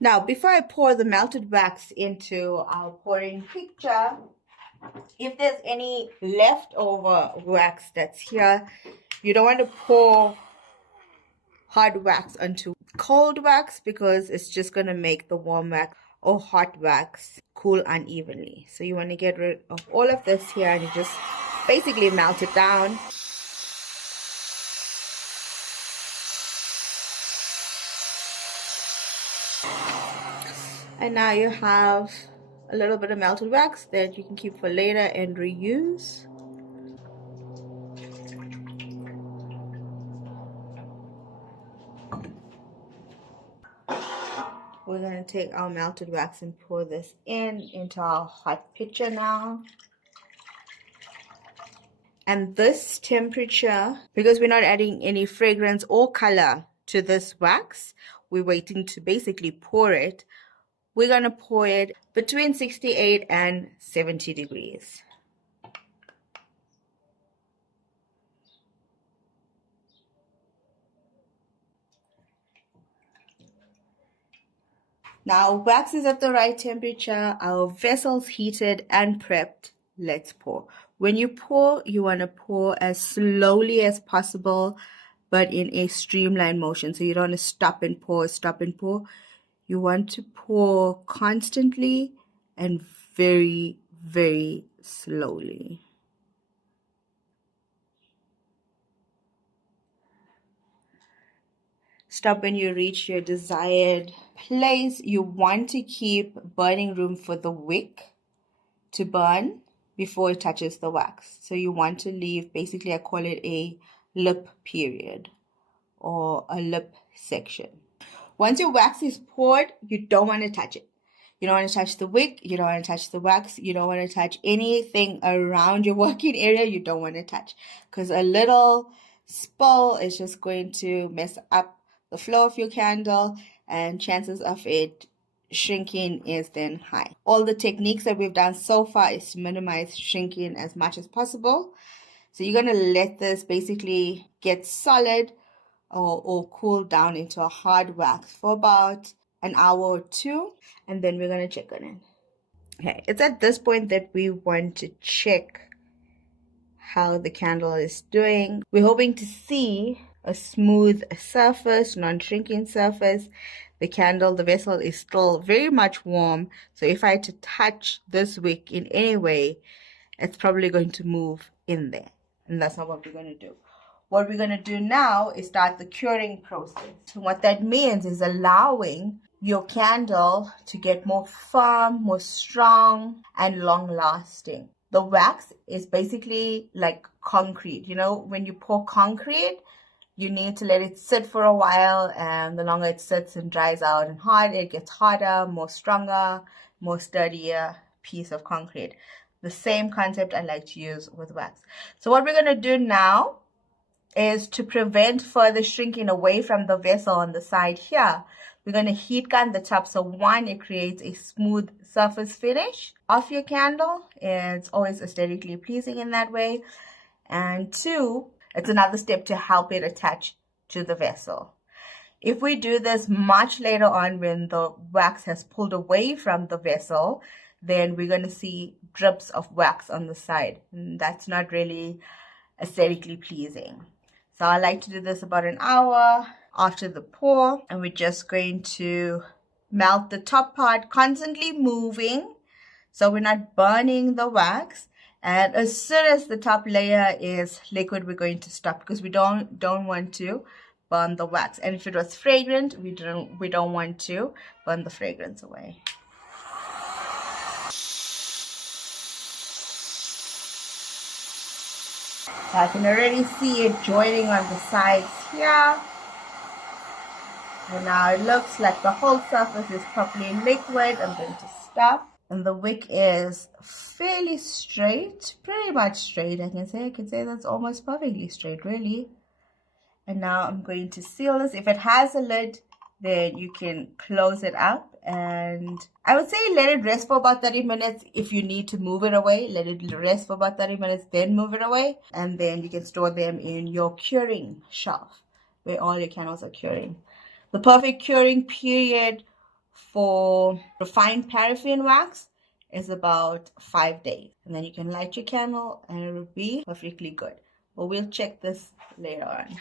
Now, before I pour the melted wax into our pouring picture, if there's any leftover wax that's here, you don't want to pour hard wax onto cold wax because it's just going to make the warm wax or hot wax cool unevenly. So you want to get rid of all of this here and you just basically melt it down. And now you have a little bit of melted wax that you can keep for later and reuse. We're going to take our melted wax and pour this into our hot pitcher now. And this temperature, because we're not adding any fragrance or color to this wax, we're waiting to basically pour it. We're going to pour it between 68 and 70 degrees. Now, wax is at the right temperature, our vessel's heated and prepped. Let's pour. When you pour, you want to pour as slowly as possible, but in a streamlined motion. So you don't want to stop and pour, stop and pour. You want to pour constantly and very, very slowly. Stop when you reach your desired place. You want to keep burning room for the wick to burn before it touches the wax. So you want to leave, basically I call it a lip period or a lip section. Once your wax is poured, you don't want to touch it. You don't want to touch the wick, you don't want to touch the wax, you don't want to touch anything around your working area, you don't want to touch. Because a little spill is just going to mess up the flow of your candle and chances of it shrinking is then high. All the techniques that we've done so far is to minimize shrinking as much as possible. So you're going to let this basically get solid or cool down into a hard wax for about an hour or two, and then we're going to check on it. Okay, it's at this point that we want to check how the candle is doing. We're hoping to see a smooth surface, non-shrinking surface. The candle, the vessel is still very much warm. So if I had to touch this wick in any way, it's probably going to move in there. And that's not what we're going to do. What we're going to do now is start the curing process. So what that means is allowing your candle to get more firm, more strong, and long-lasting. The wax is basically like concrete. You know, when you pour concrete, you need to let it sit for a while, and the longer it sits and dries out and hard, it gets harder, more stronger, more sturdier piece of concrete. The same concept I like to use with wax. So what we're going to do now is to prevent further shrinking away from the vessel on the side here. We're going to heat gun the top. So one, it creates a smooth surface finish of your candle. It's always aesthetically pleasing in that way. And two, it's another step to help it attach to the vessel. If we do this much later on when the wax has pulled away from the vessel, then we're going to see drips of wax on the side. And that's not really aesthetically pleasing. So I like to do this about an hour after the pour, and we're just going to melt the top part, constantly moving so we're not burning the wax. And as soon as the top layer is liquid, we're going to stop because we don't want to burn the wax. And if it was fragrant, we don't want to burn the fragrance away. So I can already see it joining on the sides here. And now it looks like the whole surface is properly liquid. I'm going to stop. And the wick is fairly straight, pretty much straight. I can say that's almost perfectly straight, really. And now I'm going to seal this. If it has a lid, then you can close it up. And I would say let it rest for about 30 minutes. If you need to move it away, let it rest for about 30 minutes, then move it away. And then you can store them in your curing shelf where all your candles are curing. The perfect curing period for refined paraffin wax is about 5 days. And then you can light your candle and it will be perfectly good. But we'll check this later on.